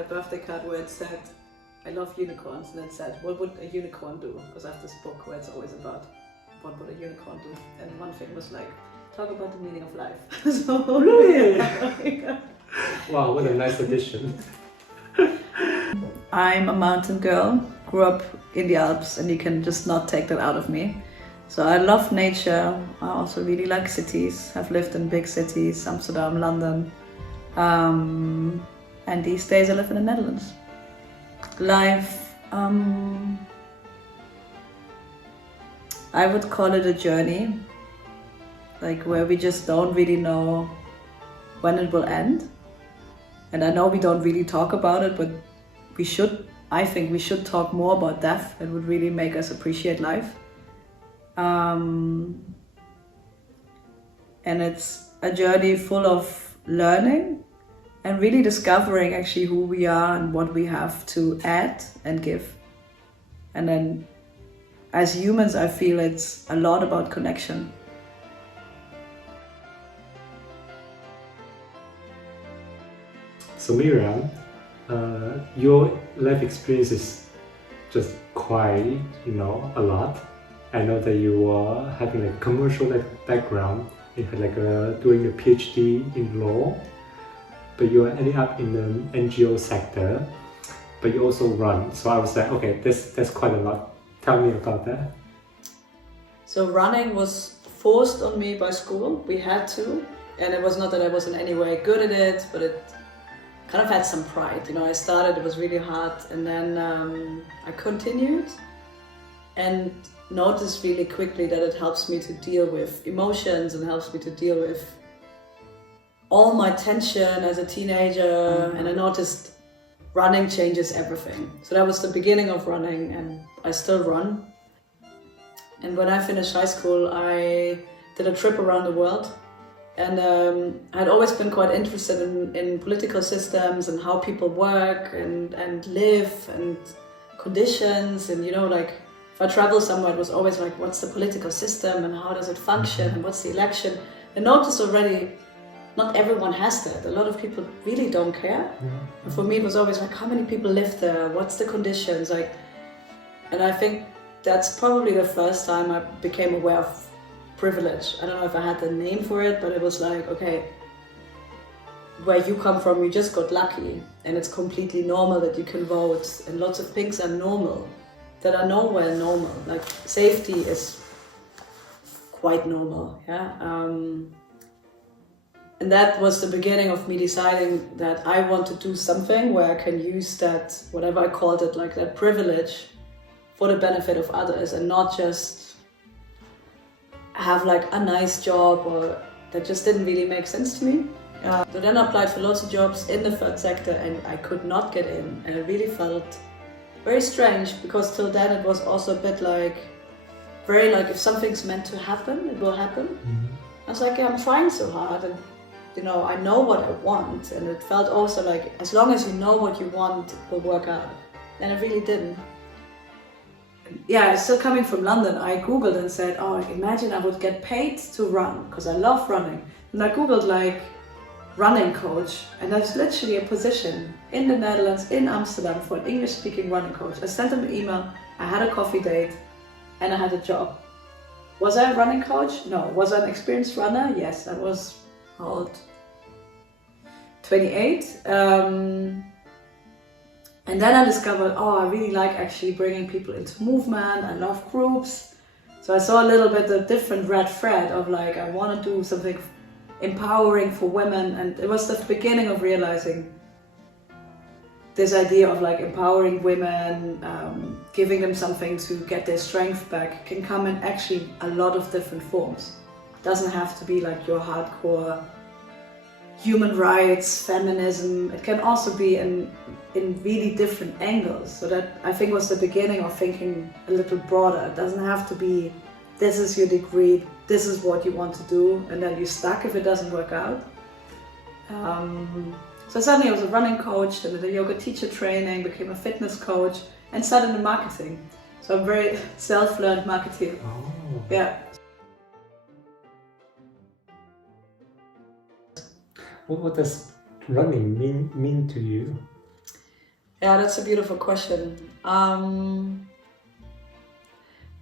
a birthday card where it said, I love unicorns, and it said, what would a unicorn do? Because I have this book where it's always about what would a unicorn do. And one thing was like, talk about the meaning of life. So, really? Yeah. Wow, what a nice addition. I'm a mountain girl, grew up in the Alps, and you can just not take that out of me. So I love nature. I also really like cities. I've lived in big cities, Amsterdam, London. And these days I live in the Netherlands. Life, I would call it a journey, like where we just don't really know when it will end. And I know we don't really talk about it, but we should. I think we should talk more about death. It would really make us appreciate life. And it's a journey full of learning and really discovering actually who we are and what we have to add and give. And then as humans, I feel it's a lot about connection. So Mirjam, your life experience is just quite, a lot. I know that you were having a commercial background. You had doing a PhD in law, but you ended up in the NGO sector, but you also run. So I was like, okay, that's quite a lot. Tell me about that. So running was forced on me by school. We had to, and it was not that I was in any way good at it, but it kind of had some pride. I started, it was really hard, and then I continued and noticed really quickly that it helps me to deal with emotions and helps me to deal with all my tension as a teenager. And I noticed running changes everything. So that was the beginning of running, and I still run. And when I finished high school, I did a trip around the world. And I had always been quite interested in political systems and how people work and live and conditions. And if I travel somewhere, it was always like, what's the political system and how does it function and what's the election? I noticed already not everyone has that. A lot of people really don't care. And for me, it was always like, how many people live there? What's the conditions? And I think that's probably the first time I became aware of privilege. I don't know if I had the name for it, but it was like, okay, where you come from, you just got lucky, and it's completely normal that you can vote, and lots of things are normal that are nowhere normal. Like safety is quite normal, yeah. And that was the beginning of me deciding that I want to do something where I can use that, whatever I called it, like that privilege for the benefit of others, and not just have like a nice job, or that just didn't really make sense to me. So then I applied for lots of jobs in the third sector, and I could not get in, and I really felt very strange, because till then it was also a bit like, very like, if something's meant to happen, it will happen. I was like, yeah, I'm trying so hard, and I know what I want, and it felt also like, as long as you know what you want, it will work out. And it really didn't. Yeah, still coming from London, I googled and said, oh, imagine I would get paid to run, because I love running. And I googled like running coach, and there's literally a position in the Netherlands, in Amsterdam, for an English-speaking running coach. I sent them an email, I had a coffee date, and I had a job. Was I a running coach? No. Was I an experienced runner? Yes, I was old, 28. And then I discovered, I really like actually bringing people into movement. I love groups. So I saw a little bit a different red thread of like, I want to do something empowering for women. And it was the beginning of realizing this idea of like empowering women, giving them something to get their strength back, can come in actually a lot of different forms. It doesn't have to be like your hardcore human rights, feminism. It can also be in really different angles. So that, I think, was the beginning of thinking a little broader. It doesn't have to be, this is your degree, this is what you want to do, and then you're stuck if it doesn't work out. So suddenly I was a running coach, then I did a yoga teacher training, became a fitness coach, and started in marketing. So I'm very self-learned marketeer. Oh. Yeah. What does running mean to you? Yeah, that's a beautiful question.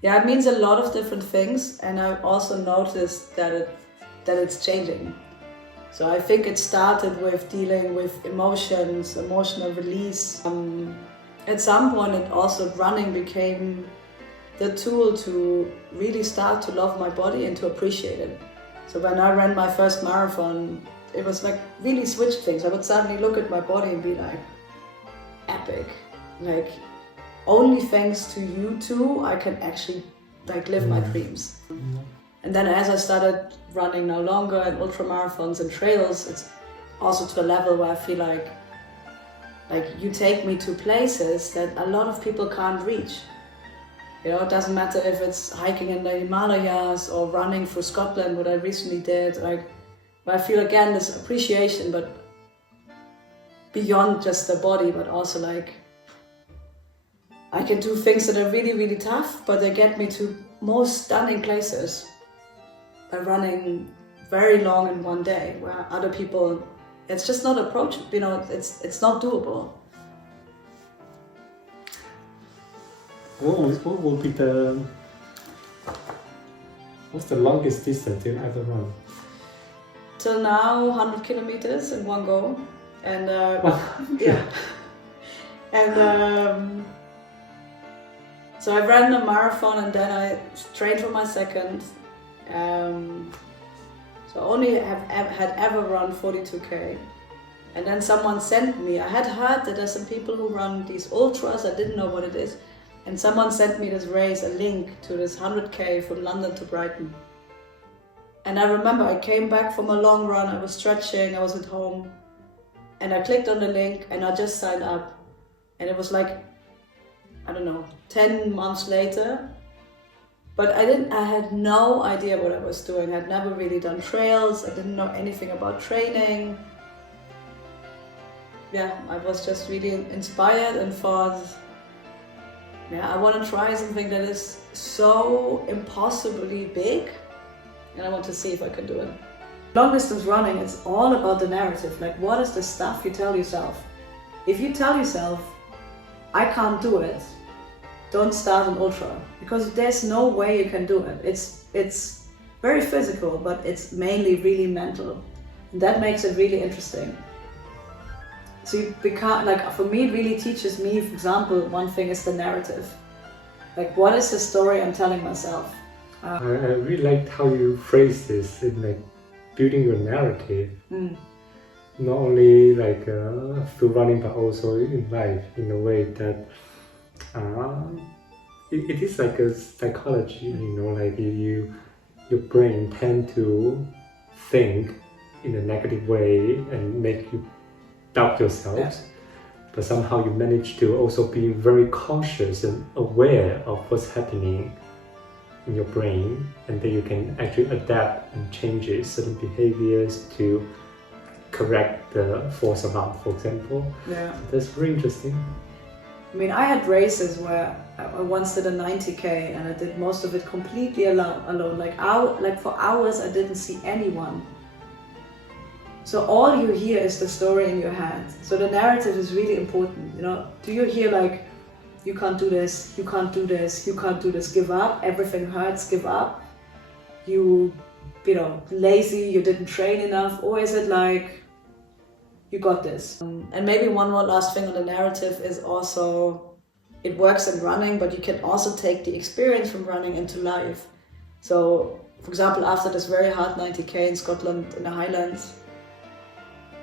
Yeah, it means a lot of different things, and I've also noticed that it's changing. So I think it started with dealing with emotions, emotional release. At some point, it also running became the tool to really start to love my body and to appreciate it. So when I ran my first marathon, it was like really switched things. I would suddenly look at my body and be like, epic. Like, only thanks to you two, I can actually like live my dreams. And then as I started running now longer and ultra marathons and trails, it's also to a level where I feel like you take me to places that a lot of people can't reach. You know, it doesn't matter if it's hiking in the Himalayas or running through Scotland, what I recently did. Like, where I feel again this appreciation, but beyond just the body, but also like I can do things that are really, really tough, but they get me to most stunning places by running very long in one day, where other people, it's just not approachable. You know, it's not doable. What would be what's the longest distance you ever run? Till now, 100 kilometers in one go, and yeah, and so I ran a marathon and then I trained for my second. So I only had ever run 42k, and then someone sent me. I had heard that there's some people who run these ultras. I didn't know what it is. And someone sent me this race, a link to this 100k from London to Brighton. And I remember I came back from a long run, I was stretching, I was at home, and I clicked on the link and I just signed up. And it was like, I don't know, 10 months later. But I had no idea what I was doing. I'd never really done trails, I didn't know anything about training. Yeah, I was just really inspired and thought, yeah, I want to try something that is so impossibly big, and I want to see if I can do it. Long distance running, it's all about the narrative. Like, what is the stuff you tell yourself? If you tell yourself, I can't do it, don't start an ultra, because there's no way you can do it. It's very physical, but it's mainly really mental. And that makes it really interesting. So you become, like, for me, it really teaches me, for example, one thing is the narrative. Like, what is the story I'm telling myself? I really liked how you phrase this in like building your narrative. Not only like through running, but also in life, in a way that it is like a psychology, you know, like your brain tend to think in a negative way and make you doubt yourself, yes. But somehow you manage to also be very cautious and aware of what's happening in your brain, and then you can actually adapt and change certain behaviors to correct the false alarm, for example. Yeah. So that's very interesting. I mean, I had races where I once did a 90k and I did most of it completely alone. Like for hours I didn't see anyone. So all you hear is the story in your head. So the narrative is really important. You know, do you hear like, you can't do this, you can't do this, you can't do this, give up, everything hurts, give up, you know, lazy, you didn't train enough, or is it like, you got this? And maybe one more last thing on the narrative is also, it works in running, but you can also take the experience from running into life. So, for example, after this very hard 90k in Scotland in the Highlands,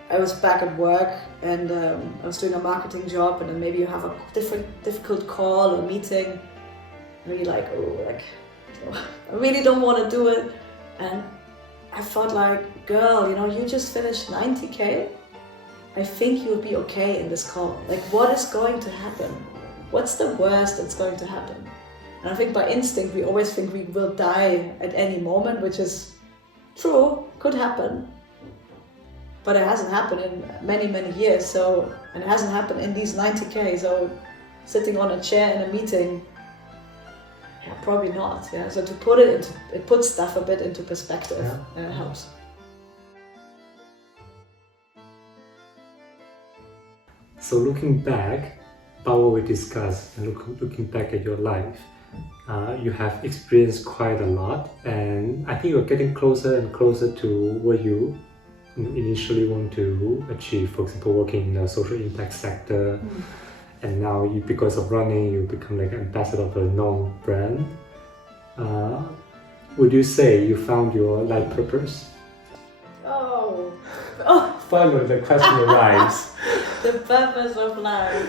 I was back at work and I was doing a marketing job, and then maybe you have a difficult call or meeting and you're like, oh, like, I really don't want to do it. And I felt like, girl, you know, you just finished 90k. I think you'll be okay in this call. Like, what is going to happen? What's the worst that's going to happen? And I think by instinct, we always think we will die at any moment, which is true, could happen. But it hasn't happened in many, many years. So, and it hasn't happened in these 90k. So sitting on a chair in a meeting, yeah, probably not. Yeah. So to put it puts stuff a bit into perspective, and it helps. So looking back, about what we discussed and looking back at your life, you have experienced quite a lot, and I think you're getting closer and closer to what you initially want to achieve. For example, working in the social impact sector, and now because of running, you become like an ambassador of a known brand. Would you say you found your life purpose? Oh. Finally, the question arrives. The purpose of life.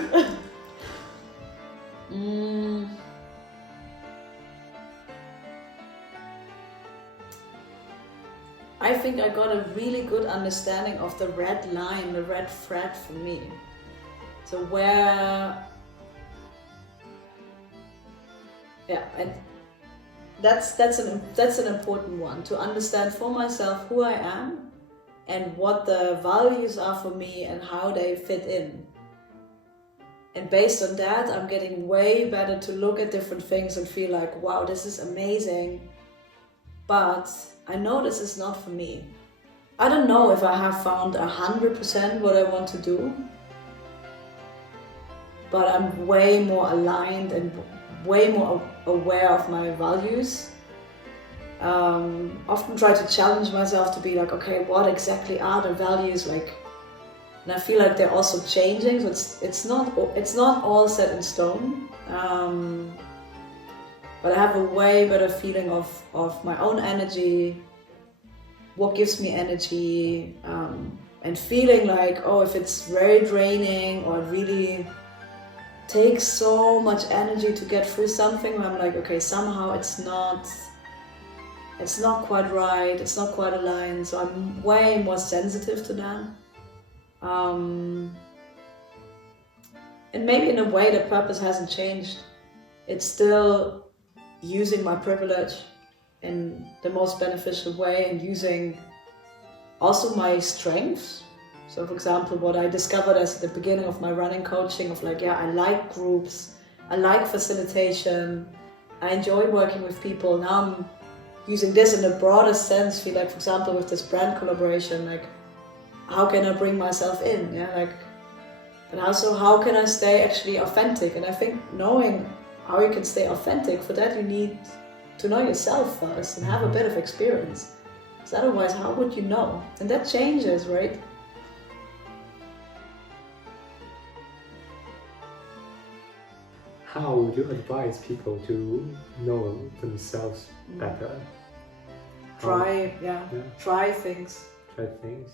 I think I got a really good understanding of the red line, the red thread for me. So and that's an important one, to understand for myself who I am and what the values are for me and how they fit in. And based on that, I'm getting way better to look at different things and feel like, wow, this is amazing, but I know this is not for me. I don't know if I have found 100% what I want to do, but I'm way more aligned and way more aware of my values. Often try to challenge myself to be like, okay, what exactly are the values like? And I feel like they're also changing, so it's not all set in stone. But I have a way better feeling of my own energy, what gives me energy, and feeling like, oh, if it's very draining or really takes so much energy to get through something, I'm like, okay, somehow it's not quite right, it's not quite aligned, so I'm way more sensitive to that. And maybe in a way the purpose hasn't changed. It's still using my privilege in the most beneficial way and using also my strengths. So for example, what I discovered as at the beginning of my running coaching of like, I like groups, I like facilitation, I enjoy working with people. Now I'm using this in a broader sense, feel like, for example, with this brand collaboration, like, how can I bring myself in? But also how can I stay actually authentic? And I think knowing how you can stay authentic, for that you need to know yourself first and have a bit of experience. Because otherwise, how would you know? And that changes, right? How would you advise people to know themselves better? Try things. Try things.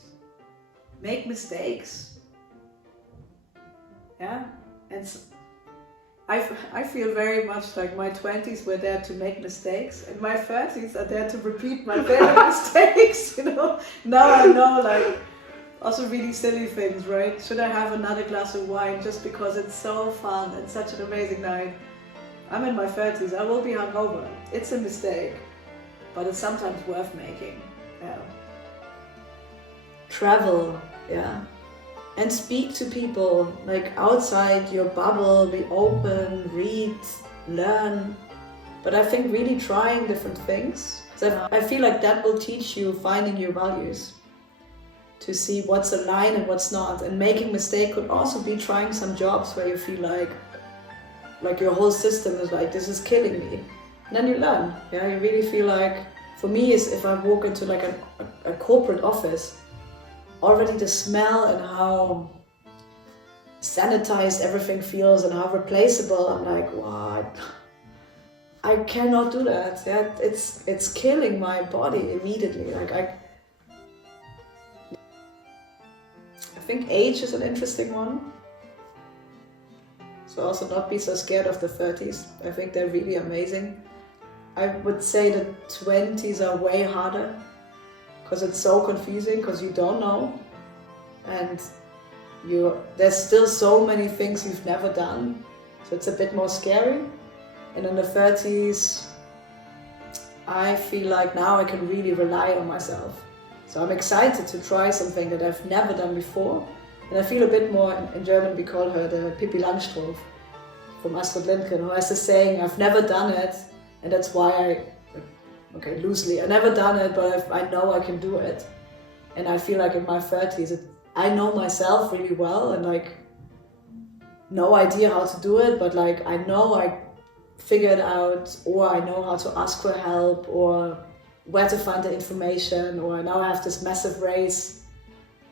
Make mistakes. Yeah, and I feel very much like my 20s were there to make mistakes, and my 30s are there to repeat my failed mistakes. Now I know, like, also really silly things, right? Should I have another glass of wine just because it's so fun and such an amazing night? I'm in my 30s. I will be hungover. It's a mistake, but it's sometimes worth making. Yeah. Travel, and speak to people, like, outside your bubble, be open, read, learn. But I think really trying different things. So I feel like that will teach you finding your values, to see what's aligned and what's not. And making mistake could also be trying some jobs where you feel like your whole system is like, this is killing me. And then you learn. Yeah, you really feel like, for me, is if I walk into like a corporate office, already the smell and how sanitized everything feels and how replaceable, I'm like, what? I cannot do that. Yeah, it's killing my body immediately. Like I think age is an interesting one. So also not be so scared of the 30s. I think they're really amazing. I would say the 20s are way harder, because it's so confusing, because you don't know, and there's still so many things you've never done, so it's a bit more scary. And in the 30s, I feel like now I can really rely on myself. So I'm excited to try something that I've never done before, and I feel a bit more, in German we call her the Pippi Langstrumpf from Astrid Lindgren, who has the saying, I've never done it, and that's why loosely, I've never done it, but I know I can do it. And I feel like in my 30s, I know myself really well, and like, no idea how to do it, but like I know I figured out, or I know how to ask for help, or where to find the information, or now I have this massive race.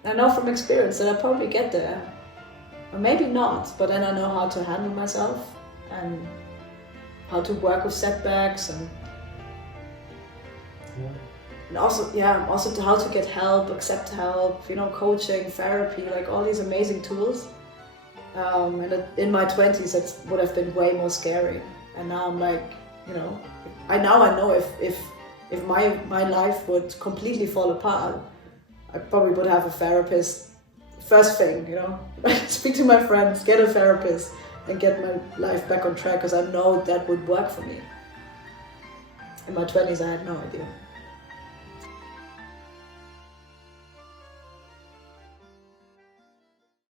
I know from experience that I'll probably get there. Or maybe not, but then I know how to handle myself and how to work with setbacks and also how to get help, accept help, coaching, therapy, like all these amazing tools. And in my 20s, that would have been way more scary. And now I'm like, I know if my life would completely fall apart, I probably would have a therapist first thing, speak to my friends, get a therapist and get my life back on track, because I know that would work for me. In my 20s, I had no idea.